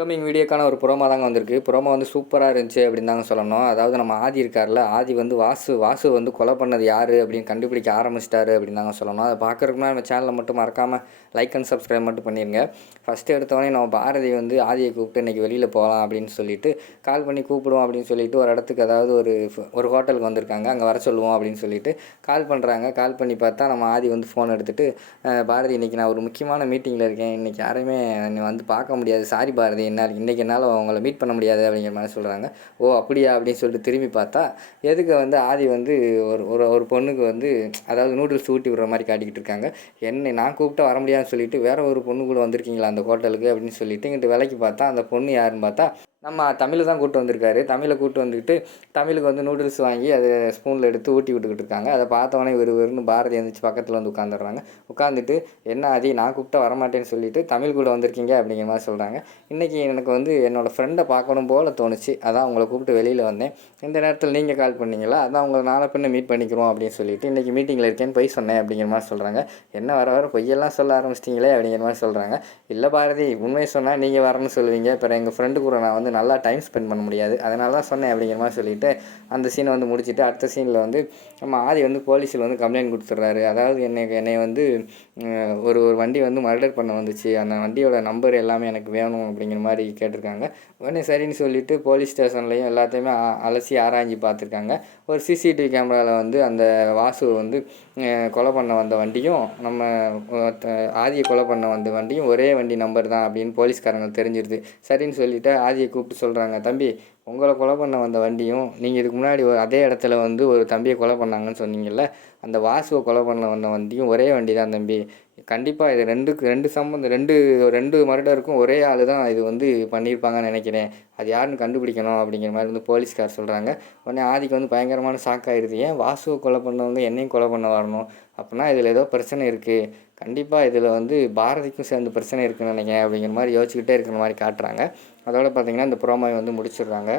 Upcoming வீடியோக்கான ஒரு promo தாங்க வந்திருக்கு. ப்ரோமோ வந்து சூப்பராக இருந்துச்சு அப்படின்னு தாங்க சொல்லணும். அதாவது நம்ம ஆதி இருக்கார்ல, ஆதி வந்து வாசு வந்து கொலை பண்ணது யார் அப்படின்னு கண்டுபிடிக்க ஆரம்பிச்சிட்டாரு அப்படின்னு தாங்க சொல்லணும். அதை பார்க்குறதுக்கு முன்னாடி நம்ம சேனலை மட்டும் மறக்காமல் லைக் அண்ட் சப்ஸ்கிரைப் மட்டும் பண்ணிடுங்க. ஃபஸ்ட்டு எடுத்தோடனே நம்ம பாரதி வந்து ஆதியை கூப்பிட்டு இன்றைக்கி வெளியில் போகலாம் அப்படின்னு சொல்லிட்டு கால் பண்ணி கூப்பிடுவோம் அப்படின்னு சொல்லிட்டு ஒரு இடத்துக்கு, அதாவது ஒரு ஹோட்டலுக்கு வந்திருக்காங்க, அங்கே வர சொல்லுவோம் அப்படின்னு சொல்லிட்டு கால் பண்ணுறாங்க. கால் பண்ணி பார்த்தா நம்ம ஆதி வந்து ஃபோன் எடுத்துகிட்டு, பாரதி இன்றைக்கி நான் ஒரு முக்கியமான மீட்டிங்கில் இருக்கேன், இன்றைக்கி யாரையுமே வந்து பார்க்க முடியாது, சாரி பாரதி இன்றைக்கி என்னால் உங்களை மீட் பண்ண முடியாது அப்படிங்கிற மாதிரி சொல்கிறாங்க. ஓ அப்படியா அப்படின்னு சொல்லிட்டு திரும்பி பார்த்தா எதுக்கு வந்து ஆதி வந்து ஒரு பொண்ணுக்கு வந்து, அதாவது நூடுல்ஸ் ஊட்டி விடுற மாதிரி காட்டிக்கிட்டு இருக்காங்க. நான் கூப்பிட்டு வர முடியாதுன்னு சொல்லிட்டு வேற ஒரு பொண்ணு கூட வந்திருக்கீங்களா அந்த ஹோட்டலுக்கு அப்படின்னு சொல்லிட்டு இங்கிட்டு விலைக்கு பார்த்தா அந்த பொண்ணு யாருன்னு பார்த்தா நம்ம தமிழை தான் கூப்பிட்டு வந்திருக்காரு. தமிழை கூப்பிட்டு வந்துக்கிட்டு தமிழுக்கு வந்து நூடுல்ஸ் வாங்கி அதை ஸ்பூனில் எடுத்து ஊட்டி விட்டுக்கிட்டு இருக்காங்க. அதை பார்த்தவொடனே வெறும் பாரதி எழுந்திரிச்சு பக்கத்தில் வந்து உட்காந்துடுறாங்க. உட்காந்துட்டு என்ன ஆதி நான் கூப்பிட்டா வரமாட்டேன்னு சொல்லிட்டு தமிழ் கூட வந்திருக்கீங்க அப்படிங்கிற மாதிரி சொல்கிறாங்க. இன்றைக்கி எனக்கு வந்து என்னோடய ஃப்ரெண்டை பார்க்கணும் போல் தோணுச்சு, அதான் உங்களை கூப்பிட்டு வெளியில் வந்தேன். இந்த நேரத்தில் நீங்கள் கால் பண்ணீங்களா, அதான் உங்களை நாளை பின்ன மீட் பண்ணிக்கிறோம் அப்படின்னு சொல்லிட்டு இன்றைக்கி மீட்டிங்கில் இருக்கேன்னு பொய் சொன்னேன் அப்படிங்கிற மாதிரி சொல்கிறாங்க. என்ன வர பொய்யெல்லாம் சொல்ல ஆரம்பிச்சிட்டிங்களே அப்படிங்கிற மாதிரி சொல்கிறாங்க. இல்லை பாரதி, உண்மையை சொன்னால் நீங்கள் வரணும்னு சொல்லுவீங்க, இப்போ எங்கள் ஃப்ரெண்டு கூட நான் வந்து நல்லா டைம் ஸ்பெண்ட் பண்ண முடியாது, அதனால தான் சொன்னேன் அப்படிங்கிற மாதிரி சொல்லிவிட்டு அந்த சீனை வந்து முடிச்சுட்டு அடுத்த சீனில் வந்து நம்ம ஆதி வந்து போலீஸில் வந்து கம்ப்ளைண்ட் கொடுத்துட்றாரு. அதாவது என்னை வந்து ஒரு வண்டி வந்து மர்டர் பண்ண வந்துச்சு, அந்த வண்டியோட நம்பர் எல்லாமே எனக்கு வேணும் அப்படிங்கிற மாதிரி கேட்டிருக்காங்க. உடனே சரின்னு சொல்லிவிட்டு போலீஸ் ஸ்டேஷன்லேயும் எல்லாத்தையுமே அலசி ஆராய்ஞ்சி பார்த்துருக்காங்க. ஒரு சிசிடிவி கேமராவில் வந்து அந்த வாசுவை வந்து கொலை பண்ண வந்த வண்டியும் நம்ம ஆதியை கொலை பண்ண வந்த வண்டியும் ஒரே வண்டி நம்பர் தான் அப்படின்னு போலீஸ்காரங்க தெரிஞ்சிருது. சரின்னு சொல்லிவிட்டு ஆதியை கூப்பிட்டு சொல்கிறாங்க, தம்பி உங்களை கொலை பண்ண வந்த வண்டியும் நீங்கள் இதுக்கு முன்னாடி அதே இடத்துல வந்து ஒரு தம்பியை கொலை பண்ணாங்கன்னு சொன்னீங்கல்ல, அந்த வாசுவை கொலை பண்ண வந்த வண்டியும் ஒரே வண்டி தான் தம்பி. கண்டிப்பாக இது ரெண்டு சம்பந்தம், ரெண்டு மர்டருக்கும் ஒரே ஆள் தான் இது வந்து பண்ணியிருப்பாங்கன்னு நினைக்கிறேன், அது யாருன்னு கண்டுபிடிக்கணும் அப்படிங்கிற மாதிரி வந்து போலீஸ்கார் சொல்கிறாங்க. உடனே ஆதிக்கு வந்து பயங்கரமான ஷாக் ஆகிடுது. ஏன் வாசுவை கொலை பண்ணவங்க என்னையும் கொலை பண்ண வரணும், அப்படின்னா இதில் ஏதோ பிரச்சனை இருக்குது, கண்டிப்பாக இதில் வந்து பாரதிக்கும் சேர்ந்து பிரச்சனை இருக்குதுன்னு நினைக்கிறேன் அப்படிங்கிற மாதிரி யோசிச்சுக்கிட்டே இருக்கிற மாதிரி காட்டுறாங்க. அதோடு பார்த்திங்கன்னா இந்த ப்ரோமோவை வந்து முடிச்சிடுறாங்க.